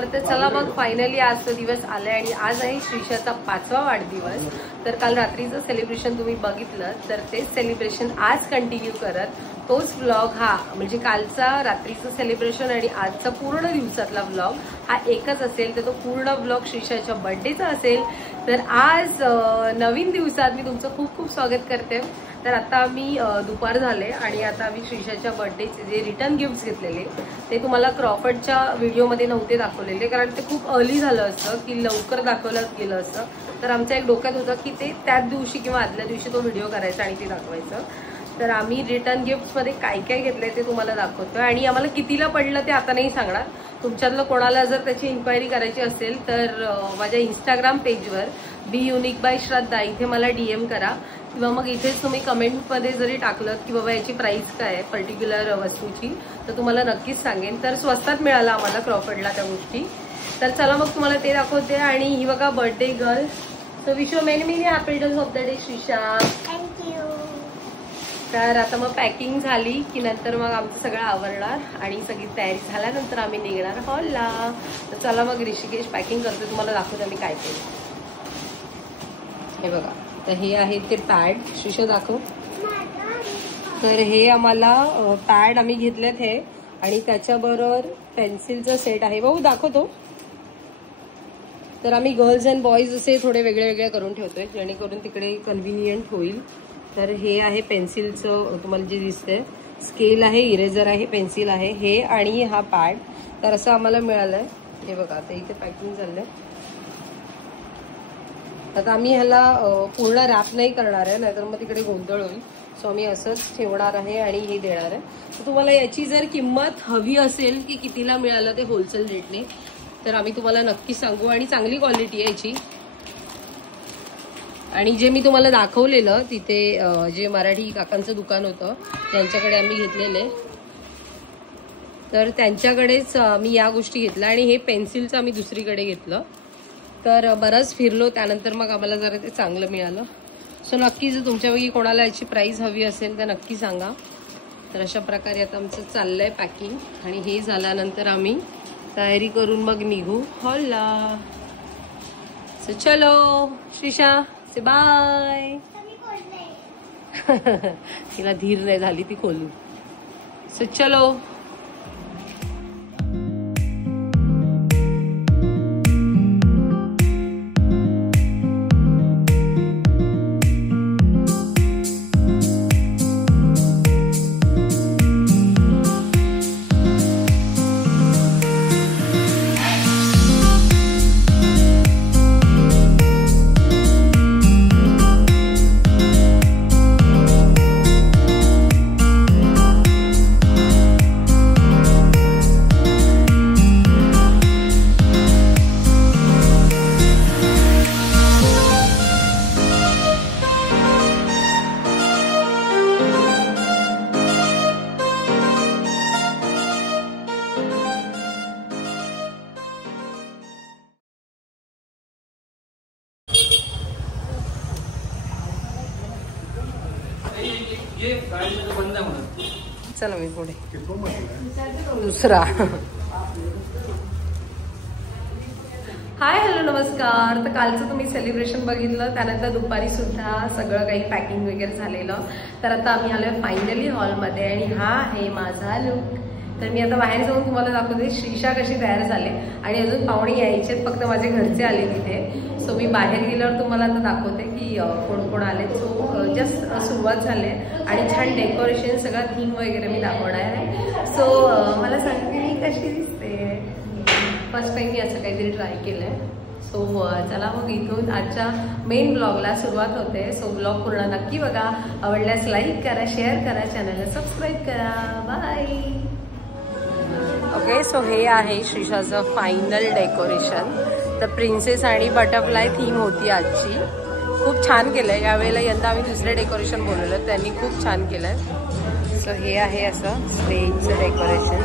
नमस्कार. तर चला मग फायनली आज तो दिवस आलाय आणि आज आहे श्रीषाचा 5वा वाढदिवस. तर काल रात्रीचं सेलिब्रेशन तुम्ही बघितलं, तर तेच सेलिब्रेशन आज कंटिन्यू करत तोच व्लॉग हा म्हणजे कालचा रात्रीचं सेलिब्रेशन आणि आजचा पूर्ण दिवसातला व्लॉग हा एकच असेल. तर तो पूर्ण व्लॉग श्रीषाच्या बर्थडेचा असेल. तर आज नवीन दिवसात मी तुमचं खूप खूप स्वागत करते. तर आता आम्ही दुपार झाले आणि आता आम्ही श्रीषाच्या बर्थडेचे जे रिटर्न गिफ्ट्स घेतलेले ते तुम्हाला क्रॉफर्डच्या व्हिडिओमध्ये नव्हते दाखवलेले, कारण ते खूप अर्ली झालं असतं की लवकर दाखवलं गेलं असतं. तर आमच्या एक डोक्यात होतं की ते त्याच दिवशी किंवा आदल्या दिवशी तो व्हिडिओ करायचा आणि ते दाखवायचं. तर आम्ही रिटर्न गिफ्ट्समध्ये काय काय घेतलंय ते तुम्हाला दाखवतोय आणि आम्हाला कितीला पडलं ते आता नाही सांगणार. तुमच्यातलं कोणाला जर त्याची इन्क्वायरी करायची असेल तर माझ्या इंस्टाग्राम पेजवर बी युनिक बाय श्रद्धा इथे मला DM करा किंवा मग इथेच तुम्ही कमेंटमध्ये जरी टाकलं की बाबा याची प्राइस काय आहे पर्टिक्युलर वस्तूची, तर तुम्हाला नक्कीच सांगेन. तर स्वस्तात मिळाला आम्हाला क्रॉफर्डला त्या गोष्टी. तर चला मग तुम्हाला ते दाखवते. आणि ही बघा birthday girl. So wish you many many happy returns of the day Shrisha. Thank you. तर आता मग पॅकिंग झाली की नंतर मग आमचं सगळं आवरणार आणि सगळी तयारी झाल्यानंतर आम्ही निघणार हॉलला. तर चला मग ऋषिकेश पॅकिंग करतो, तुम्हाला दाखवते आम्ही काय केलं. हे बघा, तर हे आहे ते पॅड. श्रीषा दाखव. तर हे आम्हाला पॅड आम्ही घेतलेत हे, आणि त्याच्याबरोबर पेन्सिलचा सेट आहे. भाऊ दाखवतो. तर आम्ही गर्ल्स अँड बॉईज असे थोडे वेगळे वेगळे करून ठेवतोय जेणेकरून तिकडे कन्व्हिनियंट होईल. तर हे आहे पेन्सिलचं, तुम्हाला जे दिसतंय स्केल आहे, इरेझर आहे, पेन्सिल आहे हे, आणि हा पॅड. तर असं आम्हाला मिळालंय. हे बघा, आता इथे पॅकिंग झालंय. आता आम्ही ह्याला पूर्ण रॅप नाही करणार आहे, नाहीतर मग तिकडे गोंधळ होईल. सो आम्ही असंच ठेवणार आहे आणि हे देणार आहे. तर तुम्हाला याची जर किंमत हवी असेल की कितीला मिळालं ते होलसेल रेटने, तर आम्ही तुम्हाला नक्की सांगू. आणि चांगली क्वालिटी आहे याची. आणि जे मी तुम्हाला दाखवलेलं तिथे जे मराठी काकांचं दुकान होतं त्यांच्याकडे आम्ही घेतलेले, तर त्यांच्याकडेच मी या गोष्टी घेतल्या. आणि हे पेन्सिलचं आम्ही दुसरीकडे घेतलं. तर बरंच फिरलो, त्यानंतर मग आम्हाला जरा ते चांगलं मिळालं. सो नक्की जर तुमच्यापैकी कोणाला याची प्राइस हवी असेल तर नक्की सांगा. तर अशा प्रकारे आता आमचं चाललंय पॅकिंग. आणि हे झाल्यानंतर आम्ही तयारी करून मग निघू हॉलला. सो चलो श्रीषा से बाय. तिला धीर नाही झाली ती खोलू. सो चलो. चला मी पुढे दुसरा. हाय हॅलो नमस्कार. तर कालचं तुम्ही सेलिब्रेशन बघितलं, त्यानंतर दुपारी सुद्धा सगळं काही पॅकिंग वगैरे झालेलं. तर आता आम्ही आलोय फायनली हॉलमध्ये आणि हा आहे माझा लुक. तर मी आता बाहेर जाऊन तुम्हाला दाखवते श्रीषा कशी तयार झाले. आणि अजून पाहुणे यायचे, फक्त माझे घरचे आले तिथे. सो मी बाहेर गेल्यावर तुम्हाला आता दाखवते की कोण कोण आले. सो जस्ट सुरुवात झाली आणि छान डेकोरेशन सगळं थीम वगैरे मी दाखवणार आहे. सो मला सांगते मी कशी दिसते. फर्स्ट टाइम मी असं काहीतरी ट्राय केलंय. सो चला मग इथून आजच्या मेन ब्लॉगला सुरुवात होते. सो ब्लॉग पूर्ण नक्की बघा. आवडल्यास लाईक करा, शेअर करा, चॅनलला सबस्क्राईब करा. बाय. ओके, सो हे आहे श्रीषाचं फायनल डेकोरेशन. तर प्रिन्सेस आणि बटरफ्लाय थीम होती आजची. खूप छान केलंय यावेळेला. यंदा आम्ही दुसरे डेकोरेशन बोलवलं, त्यांनी खूप छान केलंय. सो हे आहे असं स्टेजचं डेकोरेशन.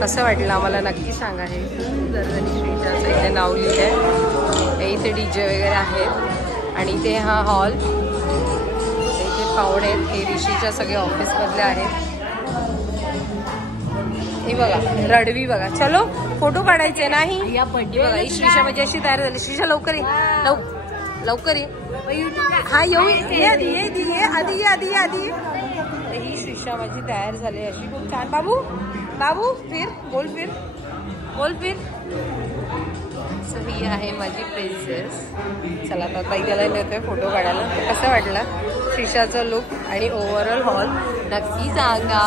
कसं वाटलं आम्हाला नक्की सांगा. हे सुंदर श्रीषाचं इथे नाव लिहिलंय. इथे DJ वगैरे आहेत आणि इथे हा हॉल. इथे पाहुणे आहेत, हे ऋषीच्या सगळे ऑफिसमधले आहेत. ही बघा रडवी बघा. चलो फोटो काढायचे नाही. या बर्थडे बघा ही श्रीषा म्हणजे अशी तयार झाली. श्रीषा लवकर ये, लवकर ये. हा येऊ ये आधी आधी. ही श्रीषा माझी तयार झाली अशी खूप छान. बाबू फिर बोल फिर. सो ही आहे माझी प्रिन्सेस. चला आता ताईला नेतोय फोटो काढायला. कसं वाटला श्रीषाचा लुक आणि ओव्हरऑल हॉल नक्की सांगा.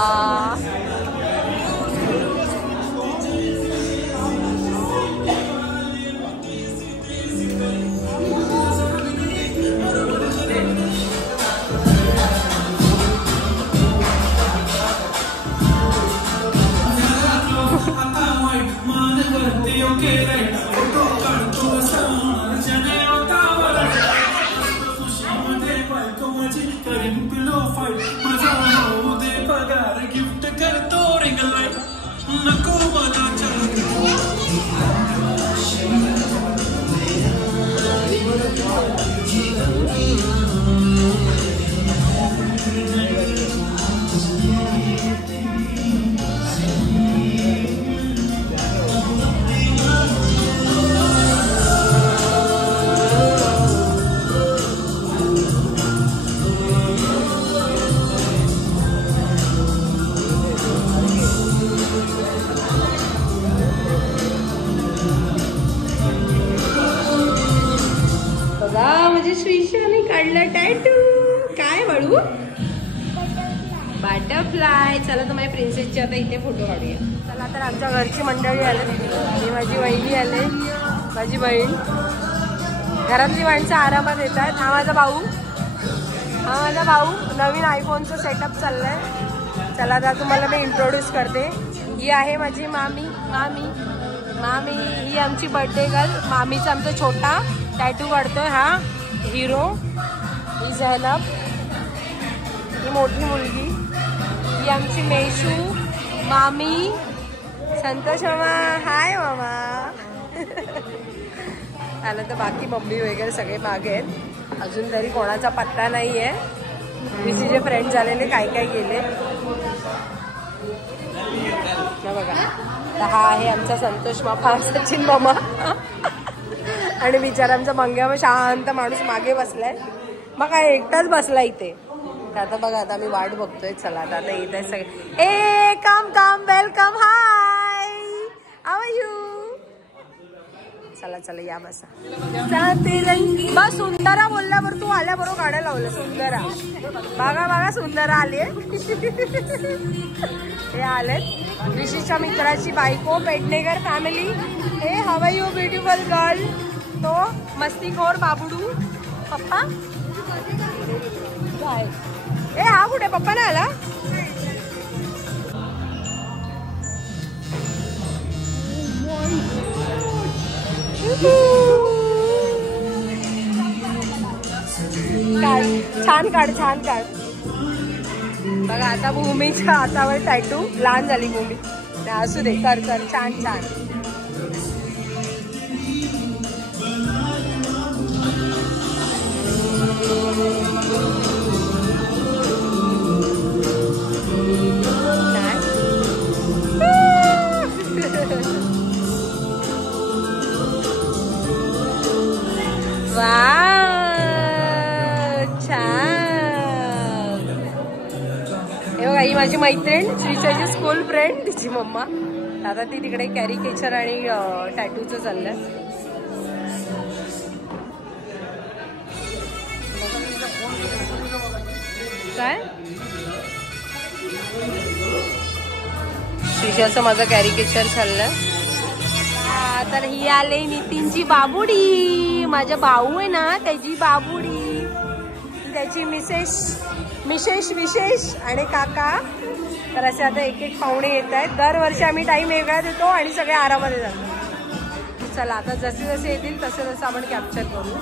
म्हणजे श्रीषाने काढला टॅटू. काय बाळू बटरफ्लाय. चला तर माझ्या प्रिन्सेसची आता इथे फोटो काढूया. चला तर आमच्या घरची मंडळी आले. ही माझी वहिनी आले, माझी बहीण. घरातली माणसं आरामात येतात. हा माझा भाऊ नवीन आयफोनचं सेटअप चाललंय. चला आता तुम्हाला मी इंट्रोड्यूस करते. ही आहे माझी मामी. ही आमची बर्थडे गर्ल. मामीचा आमचा छोटा टॅटू काढतोय हा हिरो. ही झैनब, ही मोठी मुलगी. ही आमची मेशू मामी. संतोष मामा, हाय मामा. आलं तर बाकी मम्मी वगैरे सगळे मागे आहेत. अजून तरी कोणाचा पत्ता नाही आहे. मीचे जे फ्रेंड झालेले काय गेले ना बघा. तर हा आहे आमचा संतोष मामा, सचिन मामा. आणि बिचारा आमचा मंग्यावर शांत माणूस मागे बसलाय. मग काय एकटाच बसला इथे. तर आता बघा आता आम्ही वाट बघतोय. चला आता येत आहे सगळे. ए come welcome, hi how are you. चला या बसा. बस सुंदरा बोलल्यावर तू आल्याबरोबर गाड्या लावलं. सुंदरा बघा सुंदरा आली. हे आलेत ऋषीच्या मित्राची बायको, पेडणेकर फॅमिली. हे how are you beautiful girl. तो मस्तीखोर बाबुडू पप्पा. ए हा कुठे पप्पा नाही आला. छान काढ. बघा आता भूमीच्या हातावर टॅटू. लहान झाली भूमी. असू दे कर छान. हे बघा ही माझी मैत्रीण, श्रीषाची स्कूल फ्रेंड, तिची मम्मा. आता ती तिकडे कॅरिकेचर आणि टॅटूचं चाललंय. काय श्रीषाचं माझं कॅरिकेचर चाललंय. तर ही आले नितीनची बाबुडी. माझा भाऊ आहे ना त्याची बाबुडी. त्याची विशेष आणि काका. तर असे आता एक पाहुणे येत आहेत. दरवर्षी आम्ही टाइम वेगळा देतो आणि सगळे आरामात जातो. चला आता जसे येतील तसे आपण कॅप्चर करू.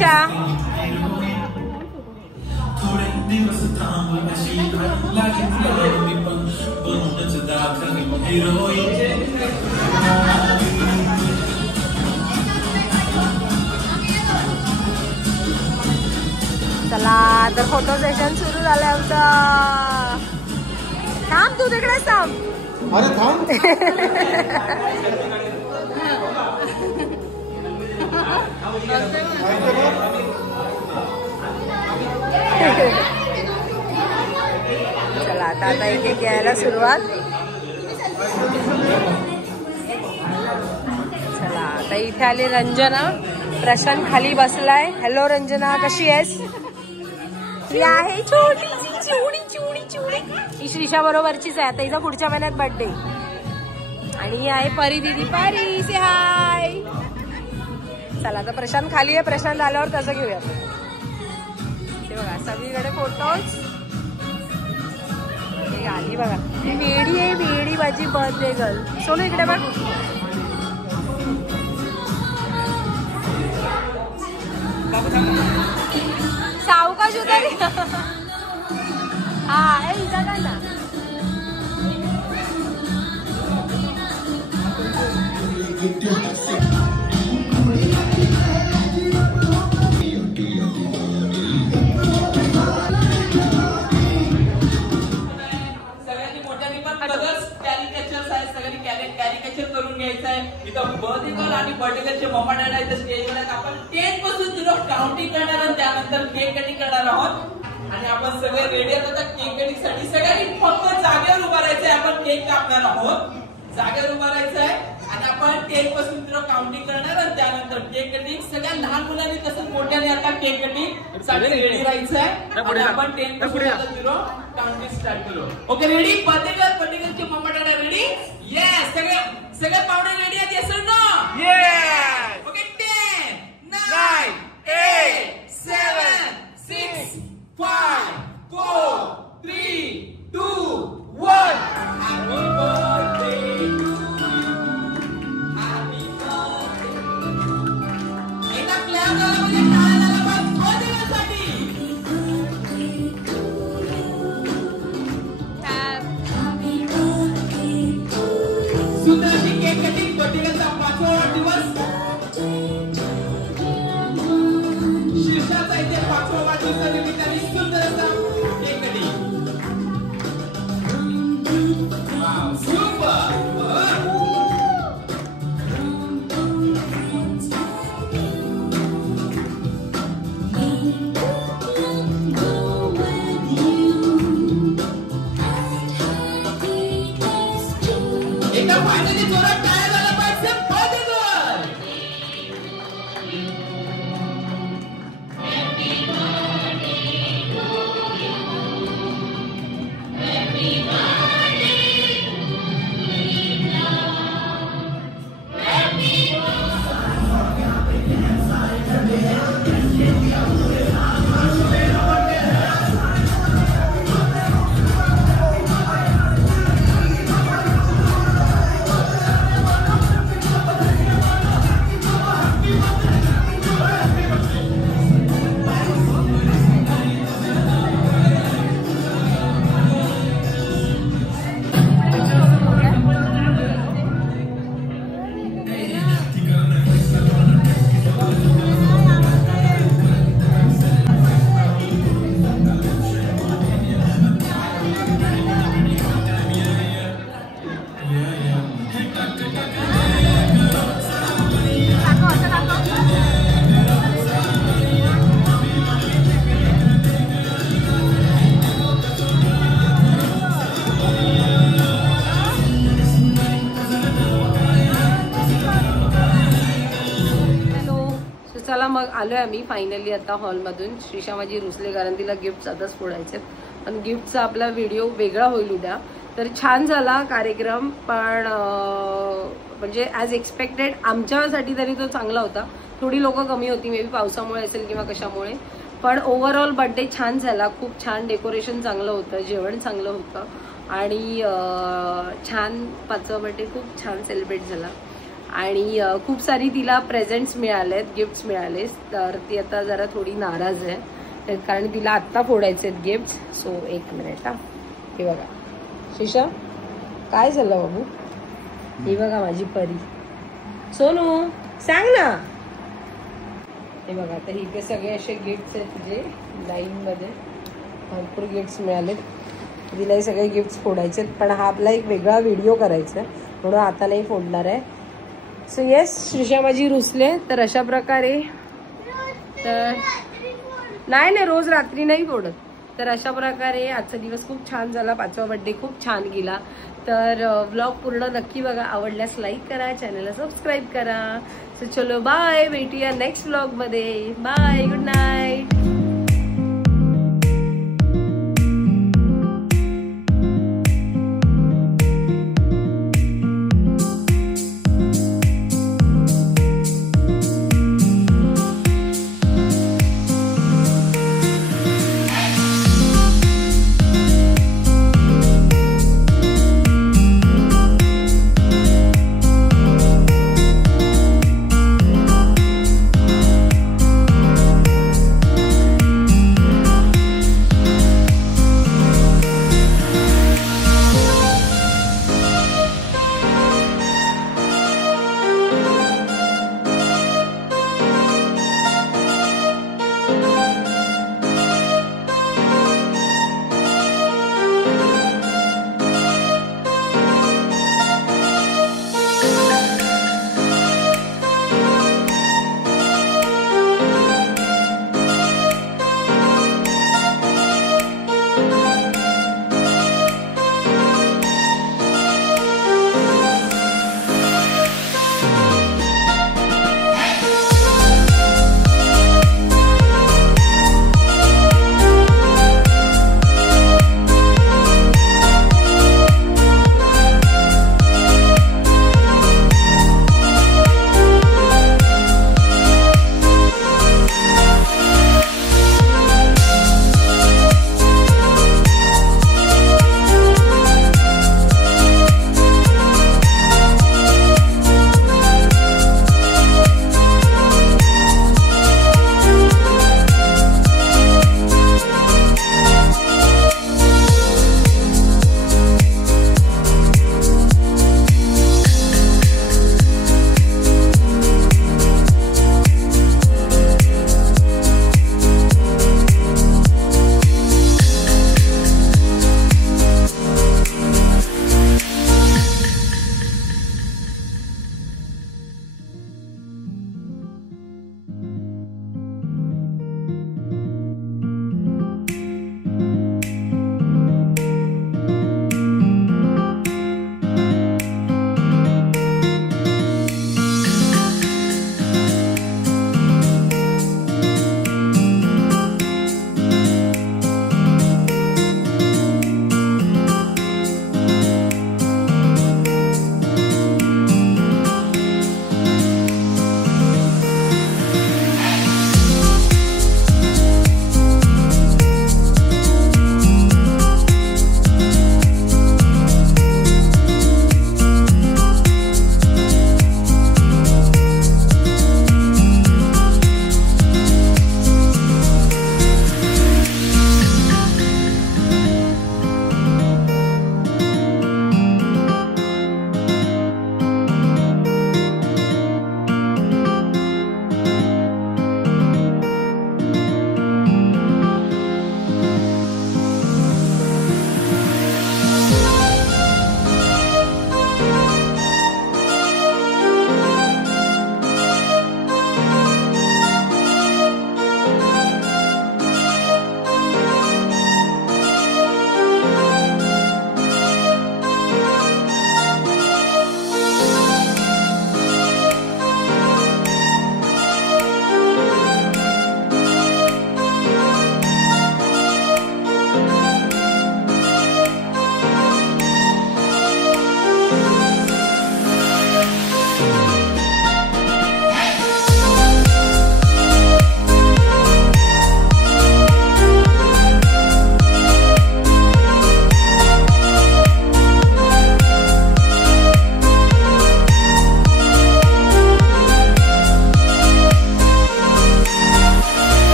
श्रीषा. चला तर फोटो सेशन सुरू झालं आमचं. थांब तू तिकडेच थांब. अरे थांब. चला आता एक एक यायला सुरुवात. चला आता इथे आली रंजना. प्रशांत खाली बसलाय. हॅलो रंजना, कशी आहेस? ही आहे छोटीशी चिवडी चिवडी चिवडी. ही श्रीषा बरोबरचीच आहे. आता हिचा पुढच्या महिन्यात बर्थडे. आणि ही आहे परी दिदी. परी से हाय. चला आता प्रशांत खाली आहे. प्रशांत आल्यावर तसं घेऊया. ते बघा सगळीकडे फोटोज. हे आली बघा. ही वेडी आहे. वेडी माझी बर्थडे गर्ल. सोनू इकडे बघ. सावकाश उतरी. हा हिचा काय ना. कॅरिकेचर करून घ्यायचं आहे. इथं बर्थडे गर्ल आणि बर्थडे गर्लचे मम्मा डॅडा इथं स्टेजवर आपण 10 पासून तुला काउंटिंग करणार आणि त्यानंतर केक कटिंग करणार आहोत. आणि आपण सगळे रेडी आहोत केक कटिंग साठी. सगळ्यांनी फक्त जागेवर उभा राहायचंय. आपण केक कापणार आहोत. जागेवर उभा राहायचंय आणि आपण 10 पासून तुला काउंटिंग करणार आणि त्यानंतर केक कटिंग. सगळ्या लहान मुलांनी तसंच मोठ्याने आता केक कटिंग साठी रेडी राहायचंय. आणि आपण 10 पासून तुला काउंटिंग स्टार्ट करू. Okay ready? बर्थडे गर्लचे मम्मा डॅडा रेडी? येस. सगळे पावडे रेडी आहेत? Yes or no? Yes. Okay 10 9 8 7 6 5 4 3 2 1. Happy birthday to you. Happy birthday. एकदा क्लॅप झाला म्हणजे टाळ्या झाला पाहिजे बर्थडेसाठी. सुंदर अशी केक कटिंग. बर्थडेचा 5वा वाढदिवस. शीर्षाचा इथे 5वा वाढदिवसा निमित्ताने सुंदर असा केक कटिंग. Wow super. एकदा फायनली जोरात टाळ्या झाला पाहिजे. Birthday girl. चला मग आलोय आम्ही फायनली आता हॉलमधून. श्रीषा माझी रुसले कारण तिला गिफ्ट आताच फोडायचे. पण गिफ्टचा आपला व्हिडिओ वेगळा होईल उद्या. तर छान झाला कार्यक्रम. पण म्हणजे ॲज एक्सपेक्टेड आमच्यासाठी तरी तो चांगला होता. थोडी लोक कमी होती. मे बी पावसामुळे असेल किंवा कशामुळे. पण ओव्हरऑल बर्थडे छान झाला. खूप छान डेकोरेशन चांगलं होतं. जेवण चांगलं होतं. आणि छान 5वा बर्थडे खूप छान सेलिब्रेट झाला. आणि खूप सारी तिला प्रेझेंट्स मिळालेत, गिफ्ट्स मिळाले. तर ती आता जरा थोडी नाराज आहे कारण तिला आत्ता फोडायचे आहेत गिफ्ट्स. सो एक मिनिट हा. हे बघा श्रीषा, काय झालं बाबू? ही बघा माझी परी. सोनू सांग ना. हे बघा आता इथे सगळे असे गिफ्ट्स आहेत तुझे लाईनमध्ये. भरपूर गिफ्ट्स मिळालेत. तिला हे सगळे गिफ्ट्स फोडायचे आहेत, पण हा आपला एक वेगळा व्हिडिओ करायचा आहे म्हणून आता नाही फोडणार आहे. सो येस, श्रीषा माझी रुसले. तर अशा प्रकारे तर नाही रोज रात्री नाही फोडत. तर अशा प्रकारे आजचा दिवस खूप छान झाला. 5वा बर्थडे खूप छान गेला. तर व्लॉग पूर्ण नक्की बघा. आवडल्यास लाईक करा, चॅनलला सबस्क्राईब करा. सो चलो बाय, भेटूया नेक्स्ट व्लॉग मध्ये. Bye, good night.